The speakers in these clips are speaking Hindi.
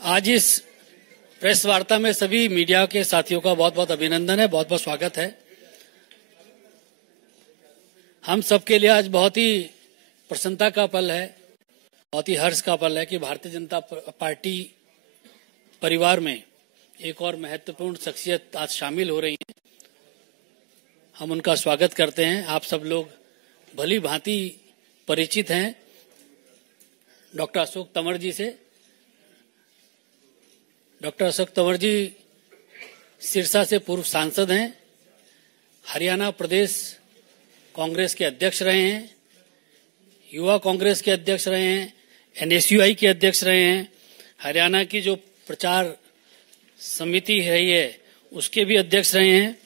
आज इस प्रेस वार्ता में सभी मीडिया के साथियों का बहुत बहुत अभिनंदन है, बहुत बहुत स्वागत है। हम सबके लिए आज बहुत ही प्रसन्नता का पल है, बहुत ही हर्ष का पल है कि भारतीय जनता पार्टी परिवार में एक और महत्वपूर्ण शख्सियत आज शामिल हो रही है। हम उनका स्वागत करते हैं। आप सब लोग भली भांति परिचित हैं डॉक्टर अशोक तंवर जी से। डॉक्टर अशोक तंवर जी सिरसा से पूर्व सांसद हैं, हरियाणा प्रदेश कांग्रेस के अध्यक्ष रहे हैं, युवा कांग्रेस के अध्यक्ष रहे हैं, NSUI के अध्यक्ष रहे हैं, हरियाणा की जो प्रचार समिति रही है उसके भी अध्यक्ष रहे हैं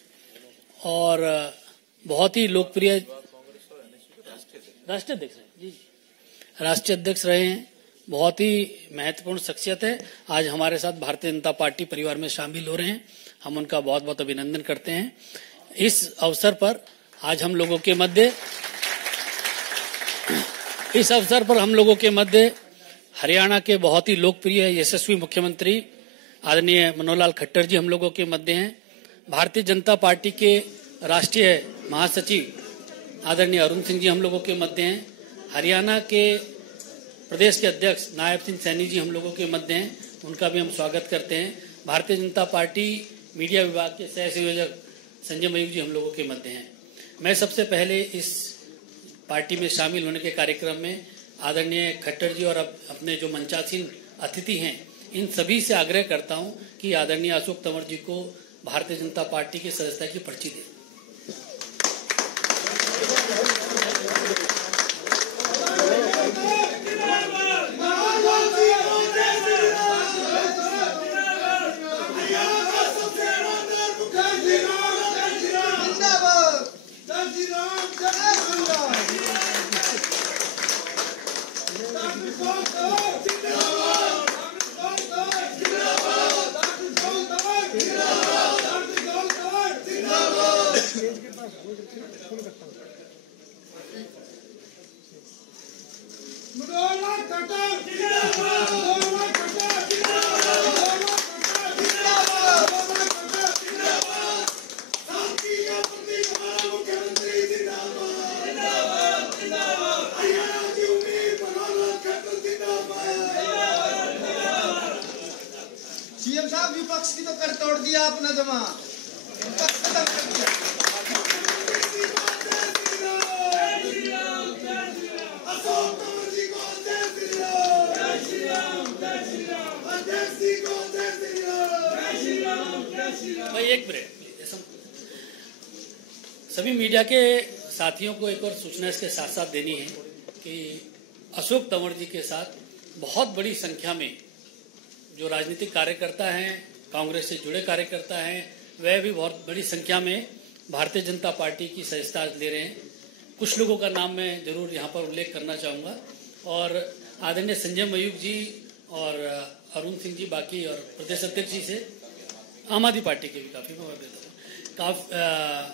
और बहुत ही लोकप्रिय राष्ट्रीय अध्यक्ष रहे हैं। बहुत ही महत्वपूर्ण शख्सियत है। आज हमारे साथ भारतीय जनता पार्टी परिवार में शामिल हो रहे हैं। हम उनका बहुत बहुत अभिनंदन करते हैं। इस अवसर पर हम लोगों के मध्य हरियाणा के बहुत ही लोकप्रिय यशस्वी मुख्यमंत्री आदरणीय मनोहर लाल खट्टर जी हम लोगों के मध्य हैं। भारतीय जनता पार्टी के राष्ट्रीय महासचिव आदरणीय अरुण सिंह जी हम लोगों के मध्य हैं। हरियाणा के प्रदेश के अध्यक्ष नायब सिंह सैनी जी हम लोगों के मध्य हैं, उनका भी हम स्वागत करते हैं। भारतीय जनता पार्टी मीडिया विभाग के सह संयोजक संजय मयूख जी हम लोगों के मध्य हैं। मैं सबसे पहले इस पार्टी में शामिल होने के कार्यक्रम में आदरणीय खट्टर जी और अपने जो मंचासीन अतिथि हैं इन सभी से आग्रह करता हूं कि आदरणीय अशोक तंवर जी को भारतीय जनता पार्टी की सदस्यता की पर्ची दें। सीएम साहब विपक्ष की तो कर तोड़ दिया अपना जमा। भाई एक मिनट, सभी मीडिया के साथियों को एक और सूचना इसके साथ साथ देनी है कि अशोक तंवर जी के साथ बहुत बड़ी संख्या में जो राजनीतिक कार्यकर्ता हैं, कांग्रेस से जुड़े कार्यकर्ता हैं, वह भी बहुत बड़ी संख्या में भारतीय जनता पार्टी की सदस्यता ले रहे हैं। कुछ लोगों का नाम मैं जरूर यहाँ पर उल्लेख करना चाहूँगा और आदरणीय संजय मयूख जी और अरुण सिंह जी बाकी और प्रदेश अध्यक्ष जी से आम आदमी पार्टी के भी काफ़ी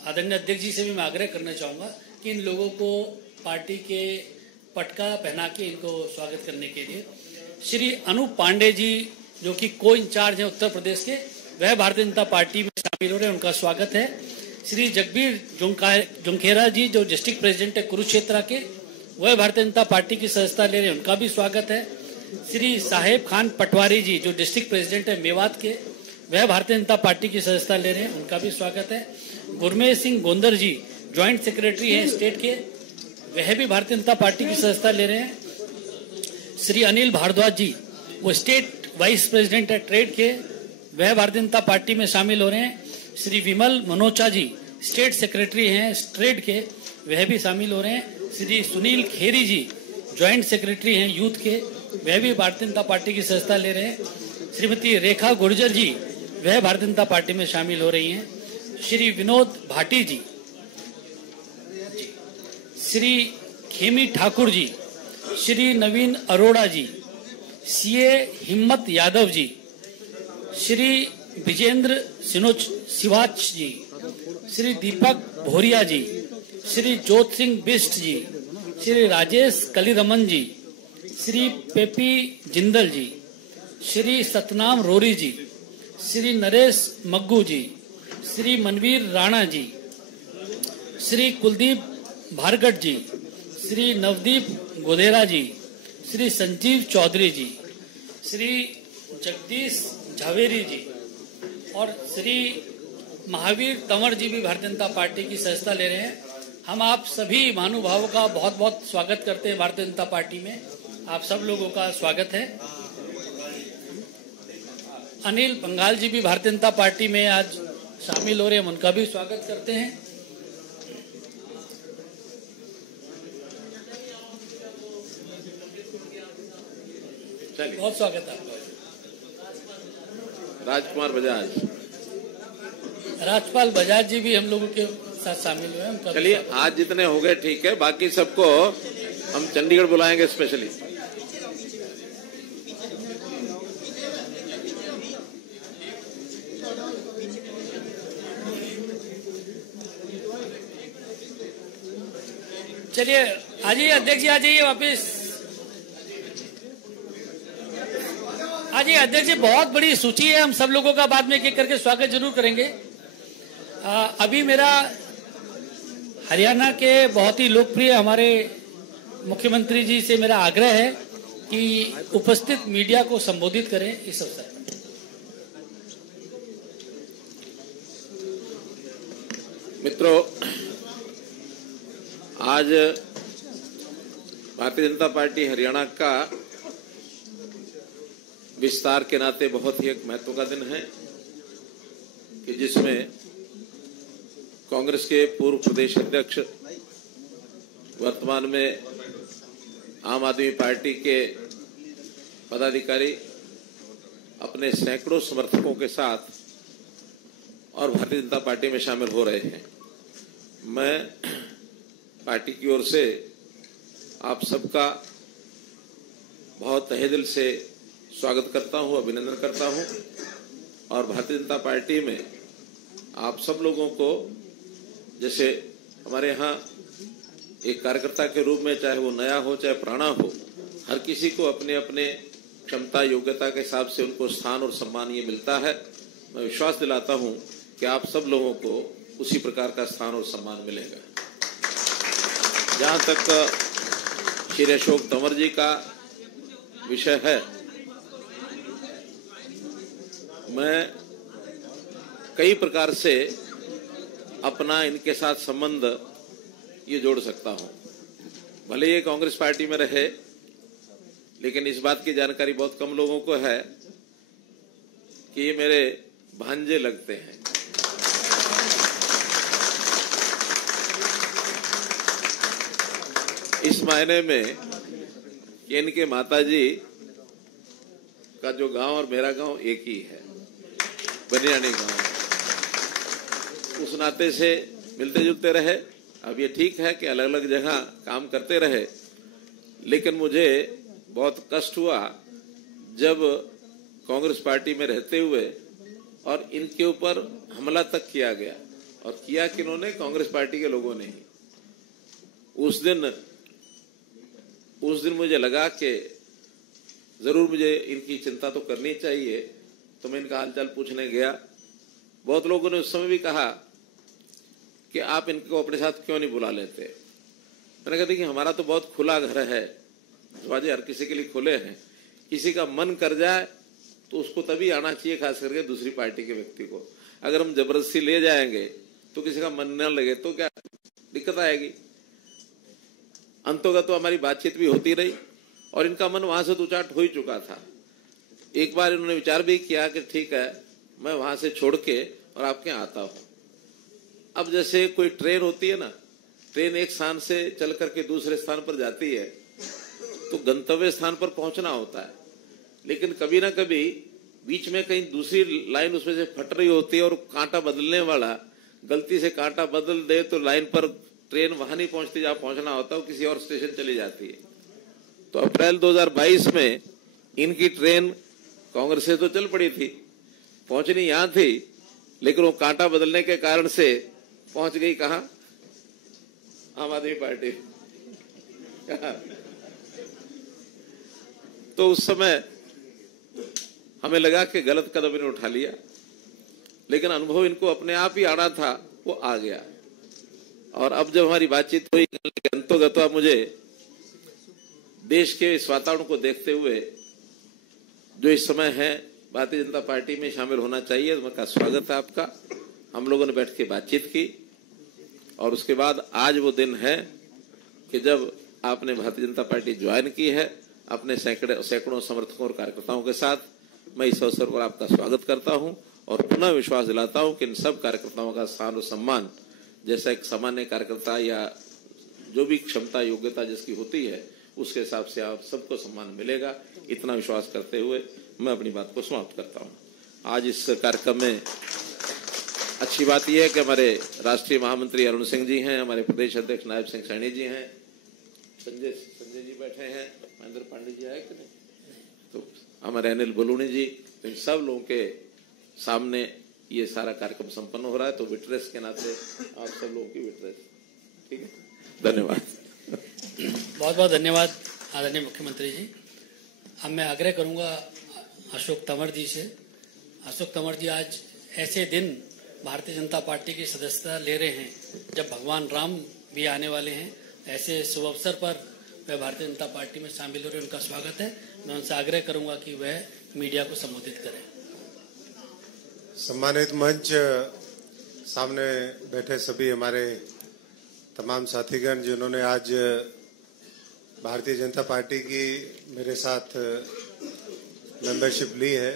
आदरणीय अध्यक्ष जी से भी मैं आग्रह करना चाहूँगा कि इन लोगों को पार्टी के पटका पहना के इनको स्वागत करने के लिए श्री अनूप पांडे जी जो कि को इंचार्ज हैं उत्तर प्रदेश के, वह भारतीय जनता पार्टी में शामिल हो रहे हैं, उनका स्वागत है। श्री जगबीर जुंखेरा जी जो डिस्ट्रिक्ट प्रेसिडेंट है कुरुक्षेत्र के, वह भारतीय जनता पार्टी की सदस्यता ले रहे हैं, उनका भी स्वागत है। श्री साहेब खान पटवारी जी जो डिस्ट्रिक्ट प्रेसिडेंट है मेवात के, वह भारतीय जनता पार्टी की सदस्यता ले रहे हैं, उनका भी स्वागत है। गुरमेज सिंह गोंदर जी ज्वाइंट सेक्रेटरी हैं स्टेट के, वह भी भारतीय जनता पार्टी की सदस्यता ले रहे हैं। श्री अनिल भारद्वाज जी वो स्टेट वाइस प्रेसिडेंट है ट्रेड के, वह भारतीय जनता पार्टी में शामिल हो रहे हैं। श्री विमल मनोचा जी स्टेट सेक्रेटरी हैं ट्रेड के, वह भी शामिल हो रहे हैं। श्री सुनील खेरी जी ज्वाइंट सेक्रेटरी हैं यूथ के, वह भी भारतीय जनता पार्टी की सदस्यता ले रहे हैं। श्रीमती रेखा गुर्जर जी वह भारतीय जनता पार्टी में शामिल हो रही हैं। श्री विनोद भाटी जी, श्री खेमी ठाकुर जी, श्री नवीन अरोड़ा जी, सीए हिम्मत यादव जी, श्री विजेंद्र सिवाच जी, श्री दीपक भोरिया जी, श्री जोत सिंह बिस्ट जी, श्री राजेश कलीरमन जी, श्री पेपी जिंदल जी, श्री सतनाम रोरी जी, श्री नरेश मग्गू जी, श्री मनवीर राणा जी, श्री कुलदीप भार्गट जी, श्री नवदीप गोदेरा जी, श्री संजीव चौधरी जी, श्री जगदीश झावेरी जी और श्री महावीर तंवर जी भी भारतीय जनता पार्टी की सदस्यता ले रहे हैं। हम आप सभी महानुभावों का बहुत बहुत स्वागत करते हैं भारतीय जनता पार्टी में। आप सब लोगों का स्वागत है। अनिल बंगाल जी भी भारतीय जनता पार्टी में आज शामिल हो रहे हैं, उनका भी स्वागत करते हैं। बहुत स्वागत है आपका। राजकुमार बजाज, राजपाल बजाज जी भी हम लोगों के साथ शामिल हुए हैं। चलिए आज जितने हो गए ठीक है, बाकी सबको हम चंडीगढ़ बुलाएंगे स्पेशली। चलिए आ जाइए अध्यक्ष जी, आ जाइए वापिस। आ जाइए अध्यक्ष जी, बहुत बड़ी सूची है, हम सब लोगों का बाद में एक एक करके स्वागत जरूर करेंगे। अभी मेरा हरियाणा के बहुत ही लोकप्रिय हमारे मुख्यमंत्री जी से मेरा आग्रह है कि उपस्थित मीडिया को संबोधित करें इस अवसर पर। मित्रों, आज भारतीय जनता पार्टी हरियाणा का विस्तार के नाते बहुत ही एक महत्व का दिन है कि जिसमें कांग्रेस के पूर्व प्रदेश अध्यक्ष, वर्तमान में आम आदमी पार्टी के पदाधिकारी अपने सैकड़ों समर्थकों के साथ और भारतीय जनता पार्टी में शामिल हो रहे हैं। मैं पार्टी की ओर से आप सबका बहुत तहे दिल से स्वागत करता हूं, अभिनंदन करता हूं और भारतीय जनता पार्टी में आप सब लोगों को, जैसे हमारे यहाँ एक कार्यकर्ता के रूप में, चाहे वो नया हो चाहे पुराना हो, हर किसी को अपने अपने क्षमता योग्यता के हिसाब से उनको स्थान और सम्मान ये मिलता है। मैं विश्वास दिलाता हूं कि आप सब लोगों को उसी प्रकार का स्थान और सम्मान मिलेगा। जहां तक श्री अशोक तंवर जी का विषय है, मैं कई प्रकार से अपना इनके साथ संबंध ये जोड़ सकता हूं। भले ये कांग्रेस पार्टी में रहे, लेकिन इस बात की जानकारी बहुत कम लोगों को है कि ये मेरे भांजे लगते हैं। इस मायने में कि इनके माताजी का जो गांव और मेरा गांव एक ही है, बनियानी गांव। उस नाते से मिलते जुलते रहे। अब ये ठीक है कि अलग अलग जगह काम करते रहे, लेकिन मुझे बहुत कष्ट हुआ जब कांग्रेस पार्टी में रहते हुए और इनके ऊपर हमला तक किया गया, और किया किन्होंने? कांग्रेस पार्टी के लोगों ने ही। उस दिन मुझे लगा कि जरूर मुझे इनकी चिंता तो करनी चाहिए, तो मैं इनका हालचाल पूछने गया। बहुत लोगों ने उस समय भी कहा कि आप इनको अपने साथ क्यों नहीं बुला लेते। मैंने कहा देखिए, हमारा तो बहुत खुला घर है, दरवाजे हर किसी के लिए खुले हैं। किसी का मन कर जाए तो उसको तभी आना चाहिए, खास करके दूसरी पार्टी के व्यक्ति को। अगर हम जबरदस्ती ले जाएंगे तो किसी का मन न लगे तो क्या दिक्कत आएगी। अंतोगत तो हमारी बातचीत भी होती रही और इनका मन वहां से तो उचाट हो ही चुका था। एक बार इन्होंने विचार भी किया कि ठीक है, मैं वहां से छोड़ के और आपके यहाँ आता हूं। अब जैसे कोई ट्रेन होती है ना, ट्रेन एक स्थान से चल करके दूसरे स्थान पर जाती है तो गंतव्य स्थान पर पहुंचना होता है, लेकिन कभी ना कभी बीच में कहीं दूसरी लाइन उसमें से फट रही होती है और कांटा बदलने वाला गलती से कांटा बदल दे तो लाइन पर ट्रेन वहां नहीं पहुंचती जहां पहुंचना होता है, वो किसी और स्टेशन चली जाती है। तो अप्रैल 2022 में इनकी ट्रेन कांग्रेस से तो चल पड़ी थी, पहुंचनी यहां थी, लेकिन वो कांटा बदलने के कारण से पहुंच गई कहां? आम आदमी पार्टी। तो उस समय हमें लगा कि गलत कदम इन्होंने उठा लिया, लेकिन अनुभव इनको अपने आप ही आना था, वो आ गया। और अब जब हमारी बातचीत हुई, गंतोगत्वा मुझे देश के इस वातावरण को देखते हुए जो इस समय है भारतीय जनता पार्टी में शामिल होना चाहिए, तो उनका स्वागत है आपका। हम लोगों ने बैठ के बातचीत की और उसके बाद आज वो दिन है कि जब आपने भारतीय जनता पार्टी ज्वाइन की है अपने सैकड़ों समर्थकों और कार्यकर्ताओं के साथ। मैं इस अवसर पर आपका स्वागत करता हूं और पुनः विश्वास दिलाता हूं कि इन सब कार्यकर्ताओं का स्थान और सम्मान जैसा एक सामान्य कार्यकर्ता या जो भी क्षमता योग्यता जिसकी होती है उसके हिसाब से आप सबको सम्मान मिलेगा। इतना विश्वास करते हुए मैं अपनी बात को समाप्त करता हूं। आज इस कार्यक्रम में अच्छी बात यह है कि हमारे राष्ट्रीय महामंत्री अरुण सिंह जी हैं, हमारे प्रदेश अध्यक्ष नायब सिंह सैनी जी हैं, संजय जी बैठे हैं, महेंद्र पांडे जी आए कि नहीं, तो हमारे अनिल बलूनी जी, इन सब लोगों के सामने ये सारा कार्यक्रम संपन्न हो रहा है। तो विटनेस के नाते आप सब लोगों की विटनेस, ठीक है, धन्यवाद। बहुत बहुत धन्यवाद आदरणीय मुख्यमंत्री जी। अब मैं आग्रह करूंगा अशोक तंवर जी से। अशोक तंवर जी, आज ऐसे दिन भारतीय जनता पार्टी की सदस्यता ले रहे हैं जब भगवान राम भी आने वाले हैं, ऐसे शुभ अवसर पर वह भारतीय जनता पार्टी में शामिल हो रहे हैं। उनका स्वागत है। मैं उनसे आग्रह करूंगा कि वह मीडिया को संबोधित करें। सम्मानित मंच, सामने बैठे सभी हमारे तमाम साथीगण जिन्होंने आज भारतीय जनता पार्टी की मेरे साथ मेंबरशिप ली है,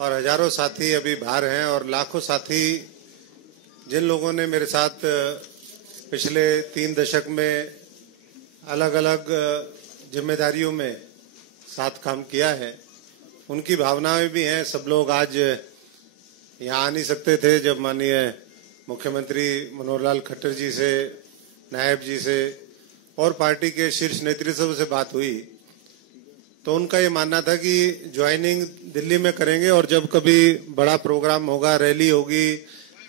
और हजारों साथी अभी बाहर हैं, और लाखों साथी जिन लोगों ने मेरे साथ पिछले 3 दशक में अलग अलग जिम्मेदारियों में साथ काम किया है, उनकी भावनाएं भी हैं। सब लोग आज यहाँ आ नहीं सकते थे। जब माननीय मुख्यमंत्री मनोहर लाल खट्टर जी से, नायब जी से और पार्टी के शीर्ष नेतृत्व से बात हुई तो उनका ये मानना था कि ज्वाइनिंग दिल्ली में करेंगे, और जब कभी बड़ा प्रोग्राम होगा, रैली होगी,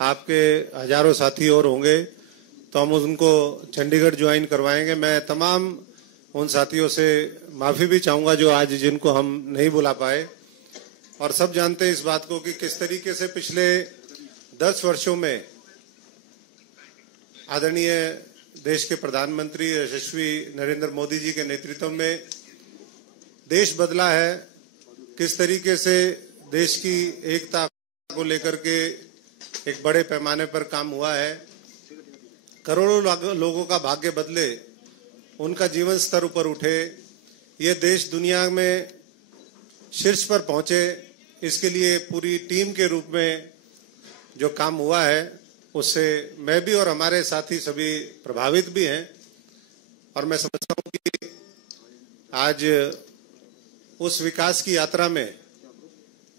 आपके हजारों साथी और होंगे, तो हम उनको चंडीगढ़ ज्वाइन करवाएंगे। मैं तमाम उन साथियों से माफी भी चाहूंगा जो आज जिनको हम नहीं बुला पाए। और सब जानते हैं इस बात को कि किस तरीके से पिछले 10 वर्षों में आदरणीय देश के प्रधानमंत्री यशस्वी नरेंद्र मोदी जी के नेतृत्व में देश बदला है, किस तरीके से देश की एकता को लेकर के एक बड़े पैमाने पर काम हुआ है, करोड़ों लोगों का भाग्य बदले, उनका जीवन स्तर ऊपर उठे, ये देश दुनिया में शीर्ष पर पहुंचे, इसके लिए पूरी टीम के रूप में जो काम हुआ है उससे मैं भी और हमारे साथी सभी प्रभावित भी हैं। और मैं समझता हूं कि आज उस विकास की यात्रा में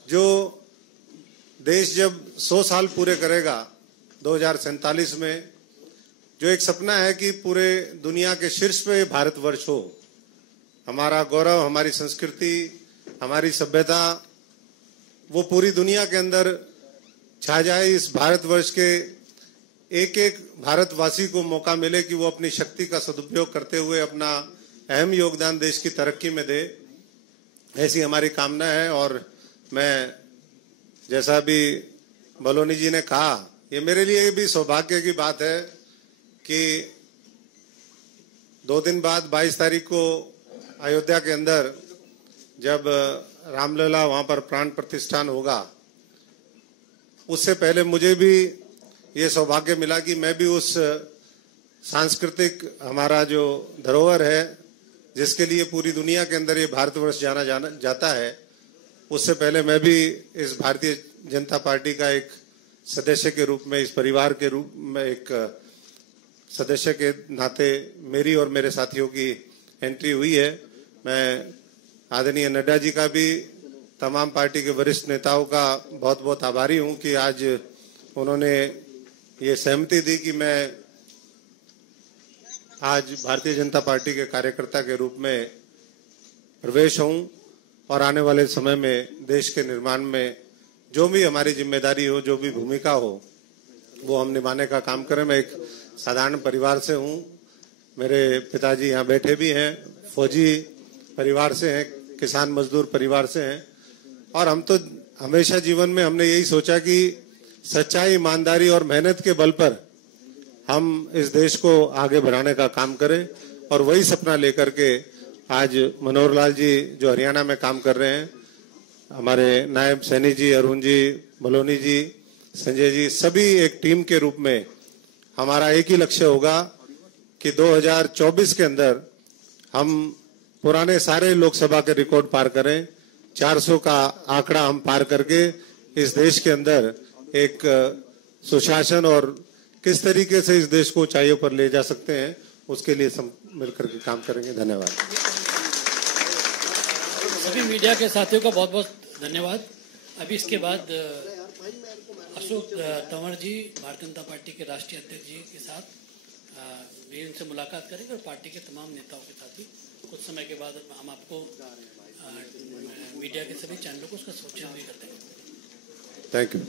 जो देश जब 100 साल पूरे करेगा 2047 में, जो एक सपना है कि पूरे दुनिया के शीर्ष पे भारतवर्ष हो, हमारा गौरव, हमारी संस्कृति, हमारी सभ्यता वो पूरी दुनिया के अंदर छा जाए। इस भारतवर्ष के एक एक भारतवासी को मौका मिले कि वो अपनी शक्ति का सदुपयोग करते हुए अपना अहम योगदान देश की तरक्की में दे, ऐसी हमारी कामना है। और मैं, जैसा भी बलोनी जी ने कहा, ये मेरे लिए भी सौभाग्य की बात है कि 2 दिन बाद 22 तारीख को अयोध्या के अंदर जब रामलला वहां पर प्राण प्रतिष्ठान होगा, उससे पहले मुझे भी ये सौभाग्य मिला कि मैं भी उस सांस्कृतिक हमारा जो धरोहर है जिसके लिए पूरी दुनिया के अंदर ये भारतवर्ष जाना जाता है, उससे पहले मैं भी इस भारतीय जनता पार्टी का एक सदस्य के रूप में, इस परिवार के रूप में एक सदस्य के नाते मेरी और मेरे साथियों की एंट्री हुई है। मैं आदरणीय नड्डा जी का भी, तमाम पार्टी के वरिष्ठ नेताओं का बहुत बहुत आभारी हूं कि आज उन्होंने ये सहमति दी कि मैं आज भारतीय जनता पार्टी के कार्यकर्ता के रूप में प्रवेश हूं, और आने वाले समय में देश के निर्माण में जो भी हमारी जिम्मेदारी हो, जो भी भूमिका हो, वो हम निभाने का काम करें। मैं एक साधारण परिवार से हूं, मेरे पिताजी यहाँ बैठे भी हैं, फौजी परिवार से हैं, किसान मजदूर परिवार से हैं, और हम तो हमेशा जीवन में हमने यही सोचा कि सच्चाई, ईमानदारी और मेहनत के बल पर हम इस देश को आगे बढ़ाने का काम करें, और वही सपना लेकर के आज मनोहर लाल जी जो हरियाणा में काम कर रहे हैं, हमारे नायब सैनी जी, अरुण जी, बलोनी जी, संजय जी, सभी एक टीम के रूप में हमारा एक ही लक्ष्य होगा कि 2024 के अंदर हम पुराने सारे लोकसभा के रिकॉर्ड पार करें, 400 का आंकड़ा हम पार करके इस देश के अंदर एक सुशासन और किस तरीके से इस देश को ऊंचाइयों पर ले जा सकते हैं, उसके लिए सब मिलकर के काम करेंगे। धन्यवाद। सभी मीडिया के साथियों का बहुत बहुत धन्यवाद। अभी इसके बाद अशोक तंवर जी, भारतीय जनता पार्टी के राष्ट्रीय अध्यक्ष जी के साथ भी उनसे मुलाकात करेंगे और पार्टी के तमाम नेताओं के साथ भी कुछ समय के बाद हम आपको मीडिया के सभी चैनलों को उसका सूचना भी करते हैं। Thank you.